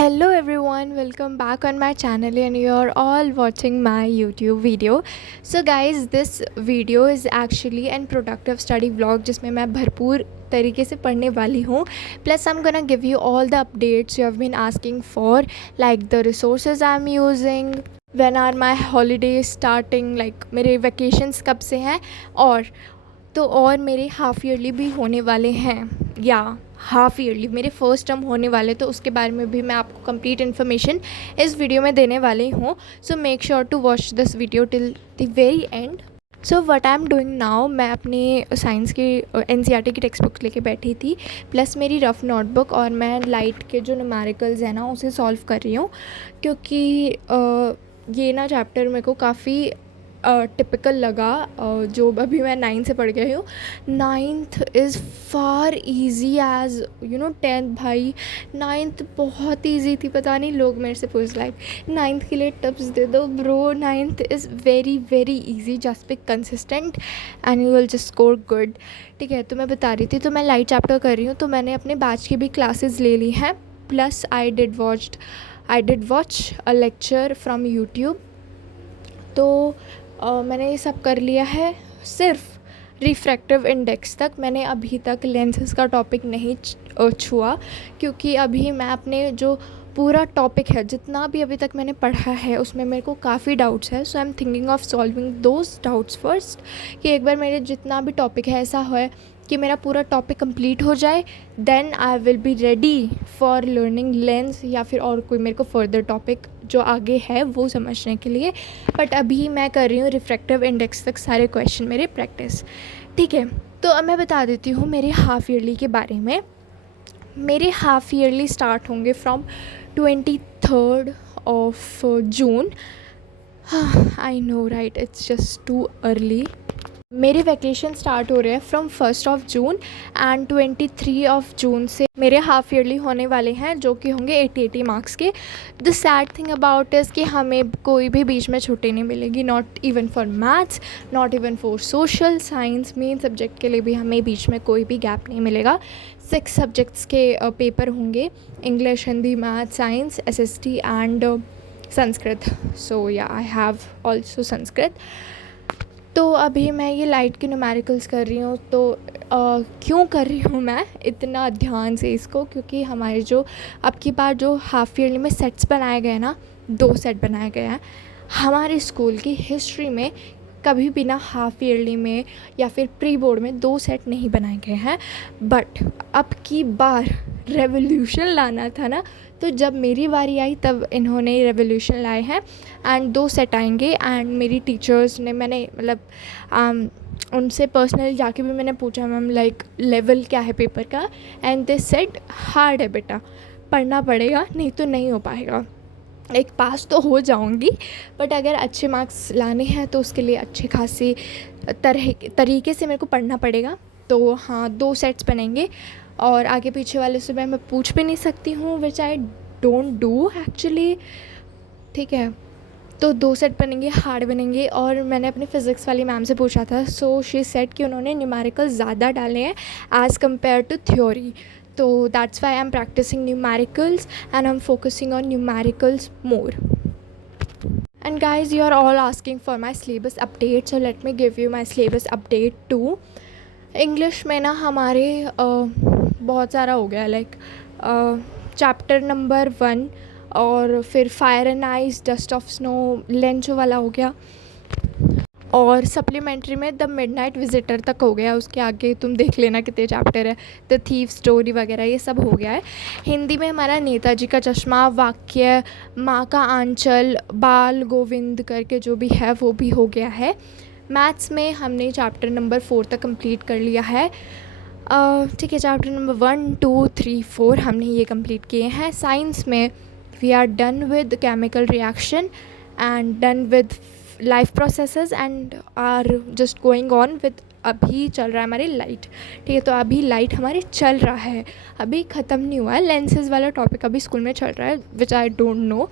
Hello everyone, welcome back on my channel and you're all watching my YouTube video. So guys, this video is actually an productive study vlog जिसमें मैं भरपूर तरीके से पढ़ने वाली हूँ. Plus I'm gonna give you all the updates you have been asking for, like the resources I'm using, when are my holidays starting, like मेरे vacations कब से हैं, और मेरे हाफ़ ईयरली भी होने वाले हैं या हाफ़ ईयरली मेरे फर्स्ट टर्म होने वाले, तो उसके बारे में भी मैं आपको कंप्लीट इन्फॉर्मेशन इस वीडियो में देने वाली हूँ. So make sure to watch this video till the very end. So what I am doing now, मैं अपनी साइंस की एनसीईआरटी की टेक्स्ट बुक लेके बैठी थी, प्लस मेरी रफ़ नोटबुक, और मैं लाइट के जो न्यूमेरिकल्स हैं ना उसे सॉल्व कर रही हूँ, क्योंकि ये ना चैप्टर मेरे को काफ़ी टिपिकल लगा. जो अभी मैं 9 से पढ़ गई हूँ. 9th is far easy as you know 10th. भाई 9th बहुत ईजी थी, पता नहीं लोग मेरे से पूछ लाइक 9th के लिए टिप्स दे दो bro. 9th is very very easy, just be consistent and you will just score good. ठीक है, तो मैं बता रही थी, तो मैं लाइट चैप्टर कर रही हूँ, तो मैंने अपने बैच की भी क्लासेस ले ली हैं, plus I did watch a lecture from YouTube. तो मैंने ये सब कर लिया है. सिर्फ रिफ्रैक्टिव इंडेक्स तक मैंने अभी तक लेंसेज का टॉपिक नहीं छुआ, क्योंकि अभी मैं अपने जो पूरा टॉपिक है, जितना भी अभी तक मैंने पढ़ा है, उसमें मेरे को काफ़ी डाउट्स है. So I am thinking of solving those doubts first, कि एक बार मेरे जितना भी टॉपिक है ऐसा है कि मेरा पूरा टॉपिक कंप्लीट हो जाए, then I will be ready for learning lens, या फिर और कोई मेरे को फर्दर टॉपिक जो आगे है वो समझने के लिए. बट अभी मैं कर रही हूँ रिफ्रैक्टिव इंडेक्स तक सारे क्वेश्चन मेरे प्रैक्टिस. ठीक है, तो अब मैं बता देती हूँ मेरे हाफ़ ईयरली के बारे में. मेरे हाफ़ ईयरली स्टार्ट होंगे from 23rd of June. I know right, it's just too early. मेरे वैकेशन स्टार्ट हो रहे हैं from 1st of June and 23 of June से मेरे हाफ़ ईयरली होने वाले हैं, जो कि होंगे 80 मार्क्स के. The sad thing about is कि हमें कोई भी बीच में छुट्टी नहीं मिलेगी, not even for maths, not even for social science. Main subject के लिए भी हमें बीच में कोई भी गैप नहीं मिलेगा. 6 सब्जेक्ट्स के पेपर होंगे: English, Hindi, math, science, SST and Sanskrit. So yeah I have also Sanskrit. तो अभी मैं ये लाइट के न्यूमेरिकल्स कर रही हूँ. तो क्यों कर रही हूँ मैं इतना ध्यान से इसको, क्योंकि हमारे जो अब की बार जो हाफ़ ईयरली में सेट्स बनाए गए ना, 2 सेट बनाए गए हैं. हमारे स्कूल की हिस्ट्री में कभी भी ना हाफ़ ईयरली में या फिर प्री बोर्ड में 2 सेट नहीं बनाए गए हैं. बट अब की बार रेवोल्यूशन लाना था ना, तो जब मेरी बारी आई तब इन्होंने रेवोल्यूशन लाए हैं एंड 2 सेट आएंगे. एंड मेरी टीचर्स ने, मैंने मतलब उनसे पर्सनली जाके भी मैंने पूछा, मैम लाइक लेवल क्या है पेपर का, एंड दे सेड हार्ड है बेटा, पढ़ना पड़ेगा, नहीं तो नहीं हो पाएगा. एक पास तो हो जाऊंगी, बट अगर अच्छे मार्क्स लाने हैं तो उसके लिए अच्छे खासी तरीके से मेरे को पढ़ना पड़ेगा. तो हाँ, 2 सेट्स बनेंगे, और आगे पीछे वाले से मैं पूछ भी नहीं सकती हूँ, विच आई डोंट डू एक्चुअली. ठीक है, तो 2 सेट बनेंगे, हार्ड बनेंगे. और मैंने अपने फ़िज़िक्स वाली मैम से पूछा था, सो शी सेड कि उन्होंने न्यूमेरिकल ज़्यादा डाले हैं एज़ कम्पेयर टू थ्योरी. तो that's why I am practising numericals and I am focusing on numericals more. And guys, you are all asking for my syllabus update, so let me give you my syllabus update too. English में ना हमारे बहुत सारा हो गया, like chapter number 1, और फिर fire and ice, dust of snow, Lencho वाला हो गया, और सप्लीमेंट्री में द मिडनाइट विजिटर तक हो गया. उसके आगे तुम देख लेना कितने चैप्टर है, द थीफ स्टोरी वगैरह ये सब हो गया है. हिंदी में हमारा नेताजी का चश्मा, वाक्य, माँ का आंचल, बाल गोविंद करके जो भी है वो भी हो गया है. मैथ्स में हमने चैप्टर नंबर 4 तक कंप्लीट कर लिया है. ठीक है, चैप्टर नंबर 1, 2, 3, 4 हमने ये कंप्लीट किए हैं. साइंस में we are done with chemical reaction and done with life processes and are just going on with, अभी चल रहा है हमारे लाइट. ठीक है, तो अभी लाइट हमारे चल रहा है, अभी ख़त्म नहीं हुआ है. लेंसेज वाला टॉपिक अभी स्कूल में चल रहा है, विच आई डोंट नो.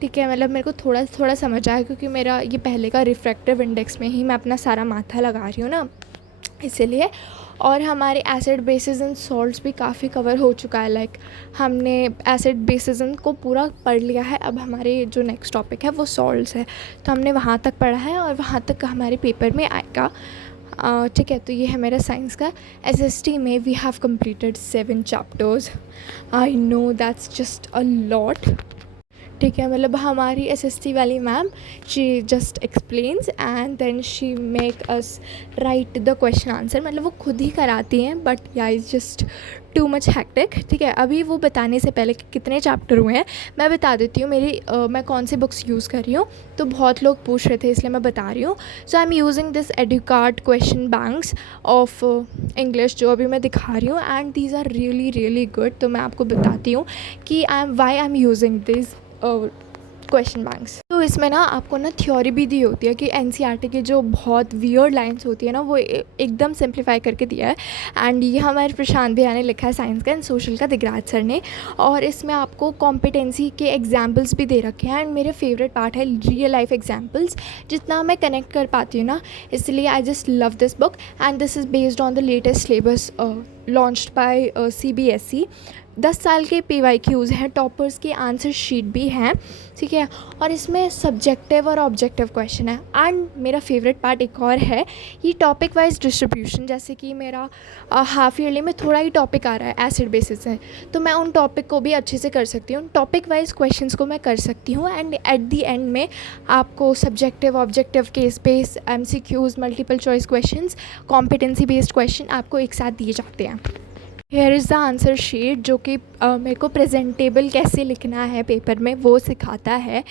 ठीक है, मतलब मेरे को थोड़ा थोड़ा समझ आया, क्योंकि मेरा ये पहले का रिफ्रैक्टिव इंडेक्स में ही मैं अपना सारा माथा लगा रही हूँ ना. इसीलिए। और हमारे एसिड बेसिस एंड सॉल्ट्स भी काफ़ी कवर हो चुका है। लाइक हमने एसिड बेसिस को पूरा पढ़ लिया है। अब हमारे जो नेक्स्ट टॉपिक है वो सॉल्ट्स है, तो हमने वहाँ तक पढ़ा है और वहाँ तक हमारे पेपर में आएगा। ठीक है, तो ये है मेरा साइंस का। एसएसटी में we have completed 7 chapters. I know that's just a lot. ठीक है, मतलब हमारी एसएसटी वाली ma'am, she just explains and then she make us write the question answer. मतलब वो खुद ही कराती हैं, बट या is just too much hectic. ठीक है, अभी वो बताने से पहले कि कितने चैप्टर हुए हैं मैं बता देती हूँ। मैं कौन सी बुक्स यूज़ कर रही हूँ, तो बहुत लोग पूछ रहे थे इसलिए मैं बता रही हूँ। So I am using this Educard question banks of English, जो अभी मैं दिखा रही हूँ, and these are really really good. तो मैं आपको बताती हूँ कि I am using this question banks. तो इसमें ना आपको ना थ्योरी भी दी होती है कि एनसीईआरटी की जो बहुत वियर्ड लाइंस होती है ना, वो एकदम सिंप्लीफाई करके दिया है। एंड ये हमारे प्रशांत भैया ने लिखा है साइंस का एंड सोशल का, दिगराज सर ने। और इसमें आपको कॉम्पिटेंसी के एग्जाम्पल्स भी दे रखे हैं, एंड मेरे फेवरेट पार्ट है रियल लाइफ एग्जाम्पल्स, जितना मैं कनेक्ट कर पाती हूँ ना, इसलिए I just love this book. And this is based on the latest syllabus launched by CBSE। 10 साल के PYQs हैं, टॉपर्स की आंसर शीट भी हैं। ठीक है, और इसमें सब्जेक्टिव और ऑब्जेक्टिव क्वेश्चन है। एंड मेरा फेवरेट पार्ट एक और है, ये टॉपिक वाइज डिस्ट्रीब्यूशन। जैसे कि मेरा हाफ ईयरली में थोड़ा ही टॉपिक आ रहा है एसिड बेसिस है, तो मैं उन टॉपिक को भी अच्छे से कर सकती हूँ, टॉपिक वाइज क्वेश्चंस को मैं कर सकती हूँ। एंड एट दी एंड में आपको subjective, objective, case base, MCQs, multiple choice questions, competency based question आपको एक साथ दिए जाते हैं। Here is the answer sheet, जो कि मेरे को प्रेजेंटेबल कैसे लिखना है पेपर में वो सिखाता है।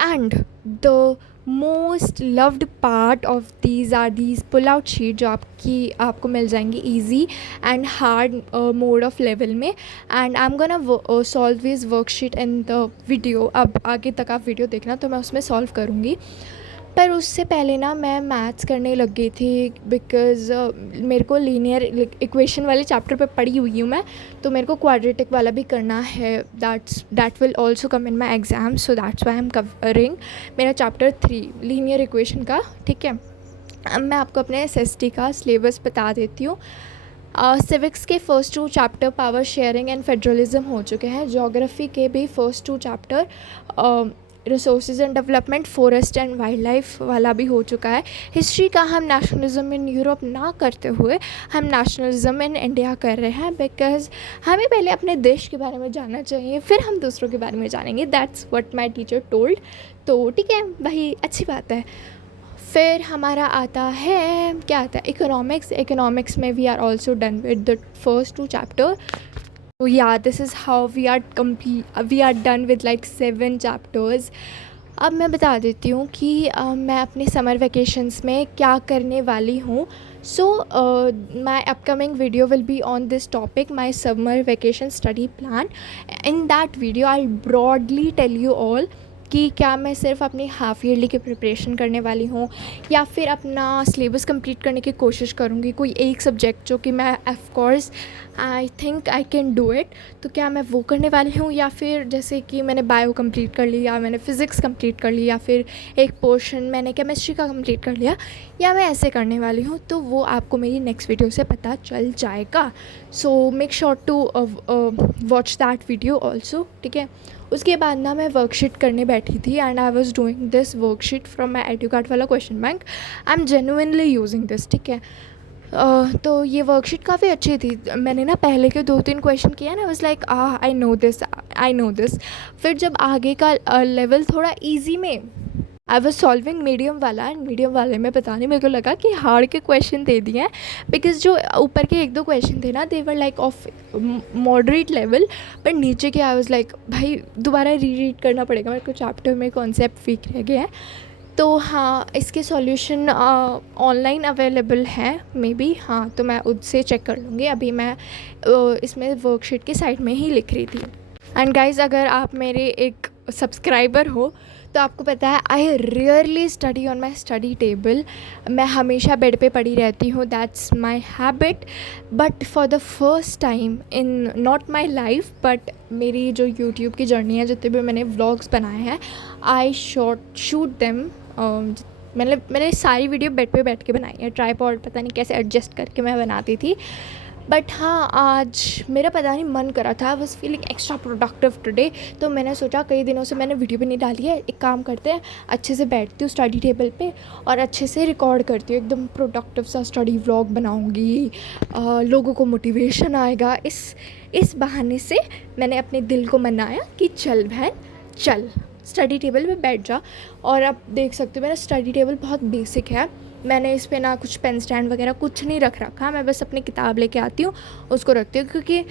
And the most loved part of these are these pull out sheet, जो आपको मिल जाएंगी easy and hard mode of level में। And I am gonna solve this worksheet in the video. अब आगे तक आप वीडियो देखना, तो मैं उसमें सॉल्व करूँगी। पर उससे पहले ना मैं मैथ्स करने लग गई थी, बिकॉज़ मेरे को लीनियर इक्वेशन वाले चैप्टर पे पढ़ी हुई हूँ मैं, तो मेरे को क्वाड्रेटिक वाला भी करना है। That will also come in my exam, so that's why I am covering मेरा चैप्टर 3 लीनियर इक्वेशन का। ठीक है, अब मैं आपको अपने SST का सिलेबस बता देती हूँ। सिविक्स के first 2 chapter power sharing and federalism हो चुके हैं। ज्योग्राफी के भी first 2 chapter resources and development, forest and wild life वाला भी हो चुका है। हिस्ट्री का हम नेशनलिज्म इन यूरोप ना करते हुए हम नेशनलिज्म इन इंडिया कर रहे हैं, बिकॉज हमें पहले अपने देश के बारे में जानना चाहिए, फिर हम दूसरों के बारे में जानेंगे। That's what my teacher told. तो ठीक है भाई, अच्छी बात है। फिर हमारा आता है, क्या आता है, इकोनॉमिक्स में we are also done with the first 2 chapter. So yeah, this is how we are done with like 7 chapters. अब मैं बता देती हूँ कि मैं अपने समर वेकेशंस में क्या करने वाली हूँ। So my upcoming video will be on this topic, my summer vacation study plan. In that video I broadly tell you all कि क्या मैं सिर्फ अपनी हाफ ईयरली की प्रिपरेशन करने वाली हूँ, या फिर अपना सिलेबस कंप्लीट करने की कोशिश करूँगी, कोई एक सब्जेक्ट जो कि मैं of course I think I can do it, तो क्या मैं वो करने वाली हूँ, या फिर जैसे कि मैंने बायो कंप्लीट कर लिया, मैंने फ़िज़िक्स कंप्लीट कर लिया, फिर एक पोर्शन मैंने केमिस्ट्री का कंप्लीट कर लिया, या मैं ऐसे करने वाली हूँ। तो वो आपको मेरी नेक्स्ट वीडियो से पता चल जाएगा। So make sure to watch that video also. ठीक है, उसके बाद ना मैं वर्कशीट करने बैठी थी, and I was doing this worksheet from my Educard वाला question bank. I am genuinely using this. ठीक है, तो ये वर्कशीट काफ़ी अच्छी थी। मैंने ना पहले के 2-3 क्वेश्चन किया ना, was like I know this. फिर जब आगे का लेवल थोड़ा ईजी में आई वॉज सॉल्विंग मीडियम वाला, एंड मीडियम वाले में पता नहीं मेरे को लगा कि हार्ड के क्वेश्चन दे दिए हैं, बिकॉज जो ऊपर के 1-2 क्वेश्चन थे ना, they were like of moderate level, पर नीचे के आई वॉज लाइक भाई दोबारा रीड करना पड़ेगा, मेरे को चैप्टर में कॉन्सेप्ट वीक रह गए हैं। तो हाँ, इसके सॉल्यूशन ऑनलाइन अवेलेबल हैं मे बी, हाँ, तो मैं उससे चेक कर लूँगी। अभी मैं इसमें वर्कशीट के साइड में ही लिख रही थी। एंड गाइज, अगर आप मेरे एक सब्सक्राइबर हो तो आपको पता है आई rarely study on my study table. मैं हमेशा बेड पे पड़ी रहती हूँ, that's my habit. But for the first time in not my life, but मेरी जो यूट्यूब की जर्नी है, जितने भी मैंने व्लॉग्स बनाए हैं, आई शूट देम मैंने सारी वीडियो बेड पे बैठ के बनाई है, ट्राइपॉड पता नहीं कैसे एडजस्ट करके मैं बनाती थी। बट हाँ, आज मेरा पता नहीं मन करा था, I was feeling extra productive today. तो मैंने सोचा कई दिनों से मैंने वीडियो भी नहीं डाली है, एक काम करते हैं, अच्छे से बैठती हूँ स्टडी टेबल पे और अच्छे से रिकॉर्ड करती हूँ, एकदम प्रोडक्टिव सा स्टडी व्लॉग बनाऊँगी, लोगों को मोटिवेशन आएगा। इस बहाने से मैंने अपने दिल को मनाया कि चल बहन चल, स्टडी टेबल पे बैठ जा। और आप देख सकते हो मेरा स्टडी टेबल बहुत बेसिक है, मैंने इस पे ना कुछ पेन स्टैंड वगैरह कुछ नहीं रख रखा, मैं बस अपनी किताब लेके आती हूँ, उसको रखती हूँ, क्योंकि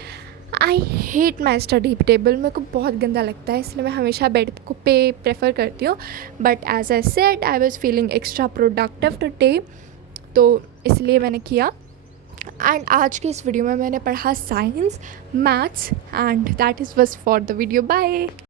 I hate my study table, मेरे को बहुत गंदा लगता है, इसलिए मैं हमेशा बेड को पे प्रेफर करती हूँ। But as I said, I was feeling extra productive today, तो इसलिए मैंने किया। एंड आज की इस वीडियो में मैंने पढ़ा science, maths, and that is was for the video. Bye.